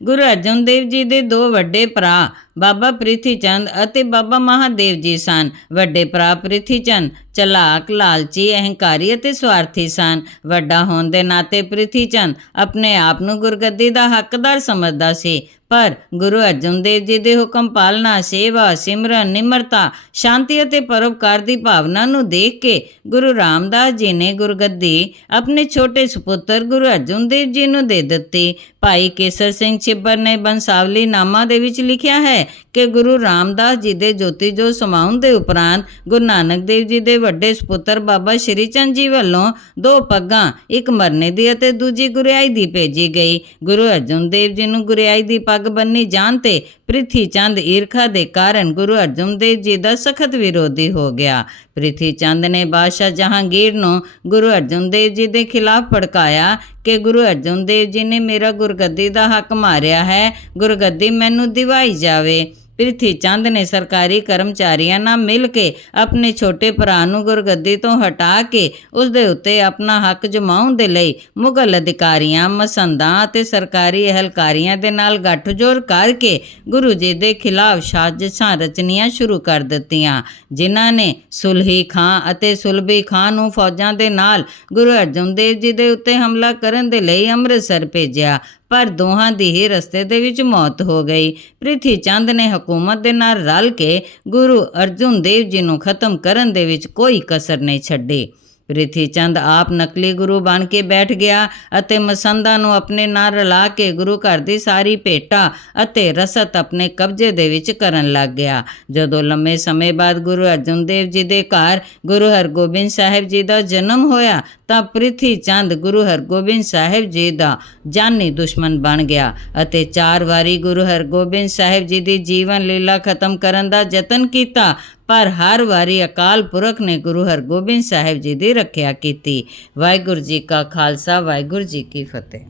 ਗੁਰੂ ਅਰਜਨ ਦੇਵ ਜੀ ਦੇ ਦੋ ਵੱਡੇ ਭਰਾ, ਬਾਬਾ ਪ੍ਰਿਥੀ ਚੰਦ ਅਤੇ ਬਾਬਾ ਮਹਾਦੇਵ ਜੀ ਸਨ। ਵੱਡੇ ਭਰਾ ਪ੍ਰਿਥੀ ਚੰਦ ਚਲਾਕ, ਲਾਲਚੀ, ਅਹੰਕਾਰੀ ਅਤੇ ਸਵਾਰਥੀ ਸਨ। ਵੱਡਾ ਹੋਣ ਦੇ ਨਾਤੇ ਪ੍ਰਿਥੀ ਚੰਦ ਆਪਣੇ ਆਪ ਨੂੰ ਗੁਰਗੱਦੀ ਦਾ ਹੱਕਦਾਰ ਸਮਝਦਾ ਸੀ। ਪਰ ਗੁਰੂ ਅਰਜਨ ਦੇਵ ਜੀ ਦੇ ਹੁਕਮ ਪਾਲਣਾ, ਸੇਵਾ, ਸਿਮਰਨ, ਨਿਮਰਤਾ, ਸ਼ਾਂਤੀ ਅਤੇ ਪਰਉਪਕਾਰ ਦੀ ਭਾਵਨਾ ਨੂੰ ਦੇਖ ਕੇ ਗੁਰੂ ਰਾਮਦਾਸ ਜੀ ਨੇ ਗੁਰਗੱਦੀ ਆਪਣੇ ਛੋਟੇ ਸੁਪੁੱਤਰ ਗੁਰੂ ਅਰਜਨ ਦੇਵ ਜੀ ਨੂੰ ਦੇ ਦਿੱਤੀ। ਭਾਈ ਕੇਸਰ ਸਿੰਘ ਛਿੱਬਰ ਨੇ ਬੰਸਾਵਲੀ ਨਾਮਾ ਦੇ ਵਿੱਚ ਲਿਖਿਆ ਹੈ ਕਿ ਗੁਰੂ ਰਾਮਦਾਸ ਜੀ ਦੇ ਜੋਤੀ ਜੋ ਸਮਾਉਣ ਦੇ ਉਪਰੰਤ ਗੁਰੂ ਨਾਨਕ ਦੇਵ ਜੀ ਦੇ ਵੱਡੇ ਸੁਪੁੱਤਰ ਬਾਬਾ ਸ਼੍ਰੀ ਚੰਦ ਜੀ ਵੱਲੋਂ ਦੋ ਪੱਗਾਂ, ਇੱਕ ਮਰਨੇ ਦੀ ਅਤੇ ਦੂਜੀ ਗੁਰਿਆਈ ਦੀ ਭੇਜੀ ਗਈ। ਗੁਰੂ ਅਰਜਨ ਦੇਵ ਜੀ ਨੂੰ ਗੁਰਿਆਈ ਦੀ ਪੱਗ ਬੰਨੀ ਜਾਣ ਤੇ ਪ੍ਰਿਥੀ ਚੰਦ ਈਰਖਾ ਦੇ ਕਾਰਨ ਗੁਰੂ ਅਰਜਨ ਦੇਵ ਜੀ ਦਾ ਸਖਤ ਵਿਰੋਧੀ ਹੋ ਗਿਆ। ਪ੍ਰਿਥੀ ਚੰਦ ਨੇ ਬਾਦਸ਼ਾਹ ਜਹਾਂਗੀਰ ਨੂੰ ਗੁਰੂ ਅਰਜਨ ਦੇਵ ਜੀ ਦੇ ਖਿਲਾਫ ਭੜਕਾਇਆ ਕਿ ਗੁਰੂ ਅਰਜਨ ਦੇਵ ਜੀ ਨੇ ਮੇਰਾ ਗੁਰਗੱਦੀ ਦਾ ਹੱਕ ਮਾਰਿਆ ਹੈ, ਗੁਰਗੱਦੀ ਮੈਨੂੰ ਦਿਵਾਈ ਜਾਵੇ। ਪ੍ਰਿਥੀ ਚੰਦ ਨੇ ਸਰਕਾਰੀ ਕਰਮਚਾਰੀਆਂ ਨਾਲ ਮਿਲ ਕੇ ਆਪਣੇ ਛੋਟੇ ਭਰਾ ਨੂੰ ਗੁਰਗੱਦੀ ਤੋਂ ਹਟਾ ਕੇ ਉਸ ਦੇ ਉੱਤੇ ਆਪਣਾ ਹੱਕ ਜਮਾਉਣ ਦੇ ਲਈ ਮੁਗਲ ਅਧਿਕਾਰੀਆਂ, ਮਸੰਦਾਂ ਅਤੇ ਸਰਕਾਰੀ ਅਹਲਕਾਰੀਆਂ ਦੇ ਨਾਲ ਗੱਠਜੋੜ ਕਰਕੇ ਗੁਰੂ ਜੀ ਦੇ ਖਿਲਾਫ ਸਾਜ਼ਿਸ਼ਾਂ ਰਚਨੀਆਂ ਸ਼ੁਰੂ ਕਰ ਦਿੱਤੀਆਂ, ਜਿਨ੍ਹਾਂ ਨੇ ਸੁਲਹੀ ਖਾਂ ਅਤੇ ਸੁਲਬੀ ਖਾਂ ਨੂੰ ਫੌਜਾਂ ਦੇ ਨਾਲ ਗੁਰੂ ਅਰਜਨ ਦੇਵ ਜੀ ਦੇ ਉੱਤੇ ਹਮਲਾ ਕਰਨ ਦੇ ਲਈ ਅੰਮ੍ਰਿਤਸਰ ਭੇਜਿਆ। ਪਰ ਦੋਹਾਂ ਦੀ ਹੀ ਰਸਤੇ ਦੇ ਵਿੱਚ ਮੌਤ ਹੋ ਗਈ। ਪ੍ਰਿਥੀ ਚੰਦ ਨੇ ਹਕੂਮਤ ਦੇ ਨਾਲ ਰਲ ਕੇ ਗੁਰੂ ਅਰਜੁਨ ਦੇਵ ਜੀ ਨੂੰ ਖਤਮ ਕਰਨ ਦੇ ਵਿੱਚ ਕੋਈ ਕਸਰ ਨਹੀਂ ਛੱਡੀ। ਪ੍ਰਿਥੀ ਚੰਦ ਆਪ ਨਕਲੀ ਗੁਰੂ ਬਣ ਕੇ ਬੈਠ ਗਿਆ ਅਤੇ ਮਸੰਦਾਂ ਨੂੰ ਆਪਣੇ ਨਾਲ ਰਲਾ ਕੇ ਗੁਰੂ ਘਰ ਦੀ ਸਾਰੀ ਭੇਟਾ ਅਤੇ ਰਸਤ ਆਪਣੇ ਕਬਜ਼ੇ ਦੇ ਵਿੱਚ ਕਰਨ ਲੱਗ ਗਿਆ। ਜਦੋਂ ਲੰਮੇ ਸਮੇਂ ਬਾਅਦ ਗੁਰੂ ਅਰਜਨ ਦੇਵ ਜੀ ਦੇ ਘਰ ਗੁਰੂ ਹਰਗੋਬਿੰਦ ਸਾਹਿਬ ਜੀ ਦਾ ਜਨਮ ਹੋਇਆ, ਤਾਂ ਪ੍ਰਿਥੀ ਚੰਦ ਗੁਰੂ ਹਰਗੋਬਿੰਦ ਸਾਹਿਬ ਜੀ ਦਾ ਜਾਨੀ ਦੁਸ਼ਮਣ ਬਣ ਗਿਆ ਅਤੇ ਚਾਰ ਵਾਰੀ ਗੁਰੂ ਹਰਗੋਬਿੰਦ ਸਾਹਿਬ ਜੀ ਦੀ ਜੀਵਨ ਲੀਲਾ ਖਤਮ ਕਰਨ ਦਾ ਯਤਨ ਕੀਤਾ ਪਰ ਹਰ ਵਾਰੀ ਅਕਾਲ ਪੁਰਖ ਨੇ ਗੁਰੂ ਹਰਗੋਬਿੰਦ ਸਾਹਿਬ ਜੀ ਦੀ ਰੱਖਿਆ ਕੀਤੀ। ਵਾਹਿਗੁਰੂ ਜੀ ਕਾ ਖਾਲਸਾ, ਵਾਹਿਗੁਰੂ ਜੀ ਕੀ ਫਤਿਹ।